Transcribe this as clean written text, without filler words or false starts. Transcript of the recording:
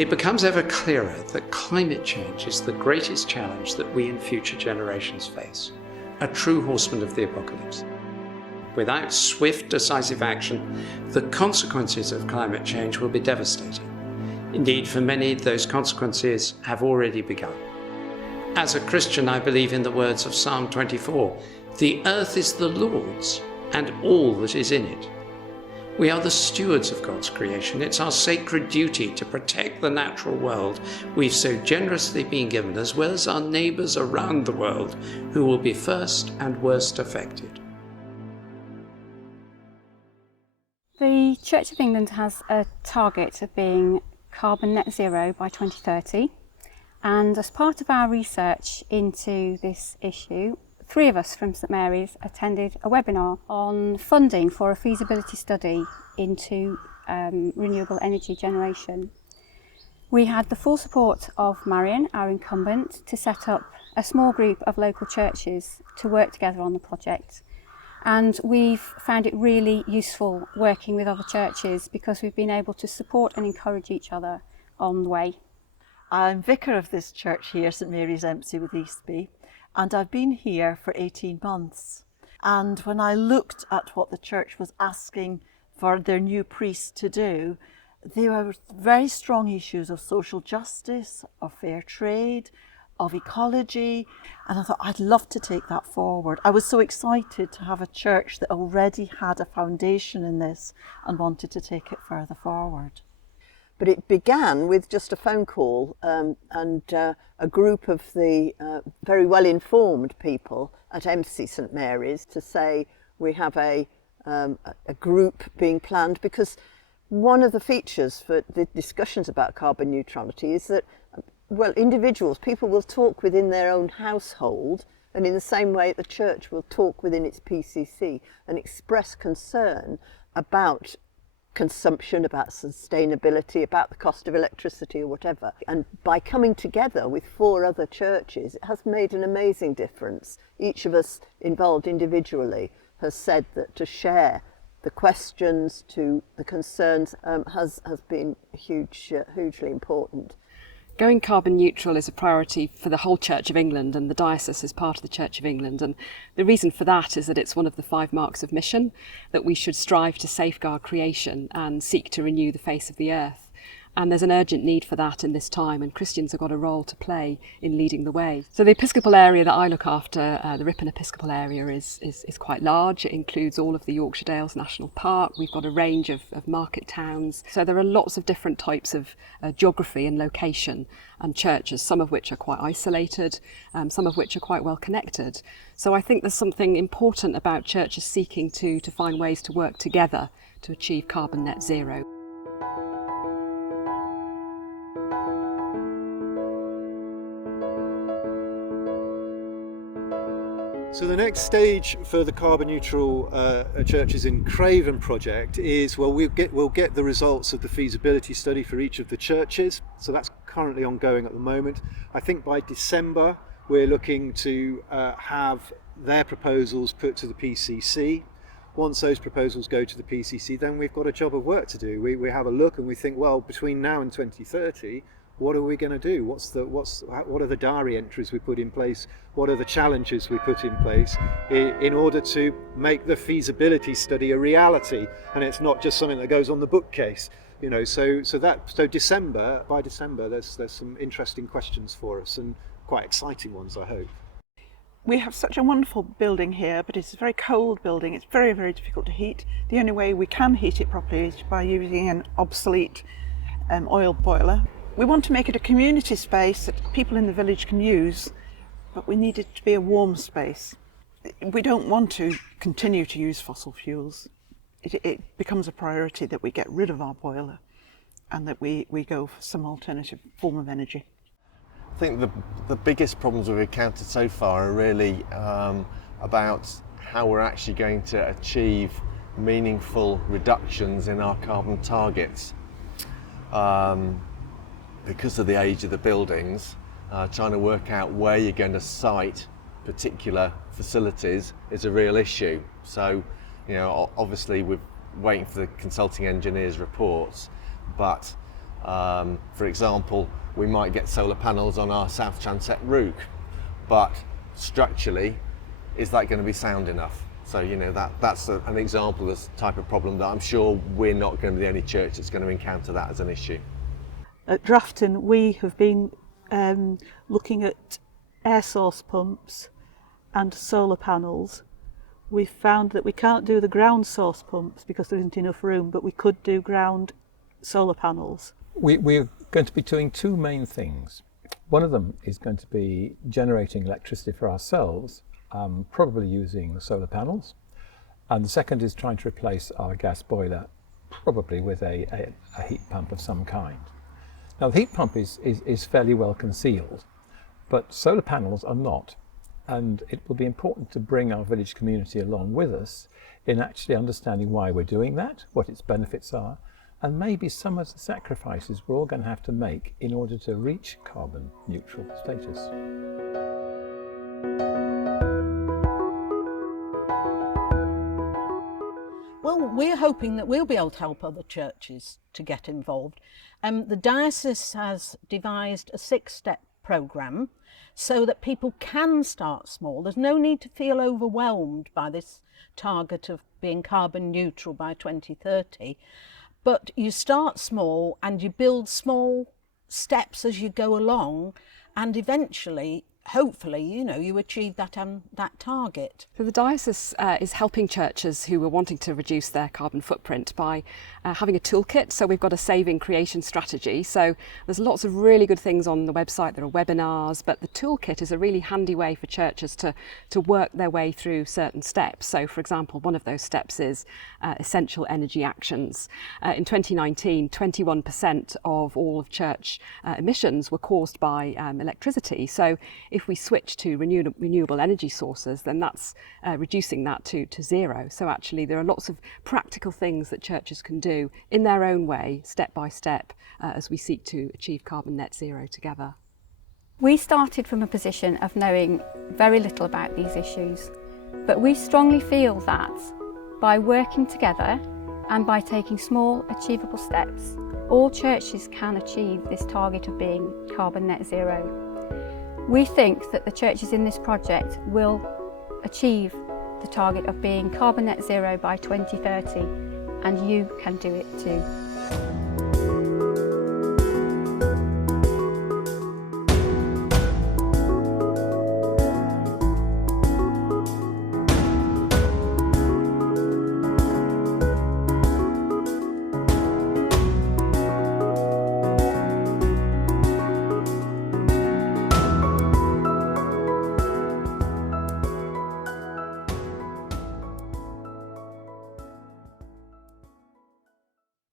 It becomes ever clearer that climate change is the greatest challenge that we and future generations face, a true horseman of the apocalypse. Without swift, decisive action, the consequences of climate change will be devastating. Indeed, for many, those consequences have already begun. As a Christian, I believe in the words of Psalm 24, "The earth is the Lord's, and all that is in it." We are the stewards of God's creation. It's our sacred duty to protect the natural world we've so generously been given, as well as our neighbours around the world who will be first and worst affected. The Church of England has a target of being carbon net zero by 2030, and as part of our research into this issue, 3 of us from St Mary's attended a webinar on funding for a feasibility study into renewable energy generation. We had the full support of Marion, our incumbent, to set up a small group of local churches to work together on the project. And we've found it really useful working with other churches because we've been able to support and encourage each other on the way. I'm vicar of this church here, St Mary's Empsey with Eastby, and I've been here for 18 months. And when I looked at what the church was asking for their new priest to do, there were very strong issues of social justice, of fair trade, of ecology, and I thought I'd love to take that forward. I was so excited to have a church that already had a foundation in this and wanted to take it further forward. But it began with just a phone call and a group of the very well-informed people at Empsey St Mary's to say we have a group being planned, because one of the features for the discussions about carbon neutrality is that, well, individuals, people will talk within their own household, and in the same way the church will talk within its PCC and express concern about consumption, about sustainability, about the cost of electricity or whatever. And by coming together with 4 other churches, it has made an amazing difference. Each of us involved individually has said that to share the questions, to the concerns, has been hugely important. Going carbon neutral is a priority for the whole Church of England, and the diocese is part of the Church of England. And the reason for that is that it's one of the 5 marks of mission, that we should strive to safeguard creation and seek to renew the face of the earth. And there's an urgent need for that in this time, and Christians have got a role to play in leading the way. So the Episcopal area that I look after, the Ripon Episcopal area, is quite large. It includes all of the Yorkshire Dales National Park. We've got a range of market towns. So there are lots of different types of geography and location and churches, some of which are quite isolated, some of which are quite well connected. So I think there's something important about churches seeking to find ways to work together to achieve carbon net zero. So the next stage for the carbon neutral churches in Craven project is, well, we'll get the results of the feasibility study for each of the churches. So that's currently ongoing at the moment. I think by December we're looking to have their proposals put to the PCC. Once those proposals go to the PCC, then we've got a job of work to do. We have a look and we think, well, between now and 2030, what are we going to do? What are the diary entries we put in place? What are the challenges we put in place in order to make the feasibility study a reality? And it's not just something that goes on the bookcase, you know. So by December, there's some interesting questions for us, and quite exciting ones, I hope. We have such a wonderful building here, but it's a very cold building. It's very, very difficult to heat. The only way we can heat it properly is by using an obsolete oil boiler. We want to make it a community space that people in the village can use, but we need it to be a warm space. We don't want to continue to use fossil fuels. It becomes a priority that we get rid of our boiler and that we go for some alternative form of energy. I think the biggest problems we've encountered so far are really about how we're actually going to achieve meaningful reductions in our carbon targets. Because of the age of the buildings, trying to work out where you're going to site particular facilities is a real issue. So, you know, obviously we're waiting for the consulting engineers' reports, but For example, we might get solar panels on our south transept roof, but structurally, is that going to be sound enough? So, you know, that's an example of the type of problem that I'm sure we're not going to be the only church that's going to encounter that as an issue. At Drafton, we have been looking at air source pumps and solar panels. We've found that we can't do the ground source pumps because there isn't enough room, but we could do ground solar panels. We're going to be doing two main things. One of them is going to be generating electricity for ourselves, probably using solar panels. And the second is trying to replace our gas boiler, probably with a heat pump of some kind. Now, the heat pump is fairly well concealed, but solar panels are not. And it will be important to bring our village community along with us in actually understanding why we're doing that, what its benefits are, and maybe some of the sacrifices we're all going to have to make in order to reach carbon neutral status. Well, we're hoping that we'll be able to help other churches to get involved. The diocese has devised a 6-step programme so that people can start small. There's no need to feel overwhelmed by this target of being carbon neutral by 2030, but you start small and you build small steps as you go along, and eventually, hopefully, you know, you achieve that target. So the diocese is helping churches who are wanting to reduce their carbon footprint by having a toolkit. So we've got a saving creation strategy. So there's lots of really good things on the website. There are webinars, but the toolkit is a really handy way for churches to work their way through certain steps. So, for example, one of those steps is essential energy actions. In 2019, 21% of all of church emissions were caused by electricity. So if we switch to renewable energy sources, then that's reducing that to zero. So actually there are lots of practical things that churches can do in their own way, step by step, as we seek to achieve carbon net zero together. We started from a position of knowing very little about these issues, but we strongly feel that by working together and by taking small achievable steps, all churches can achieve this target of being carbon net zero. We think that the churches in this project will achieve the target of being carbon net zero by 2030, and you can do it too.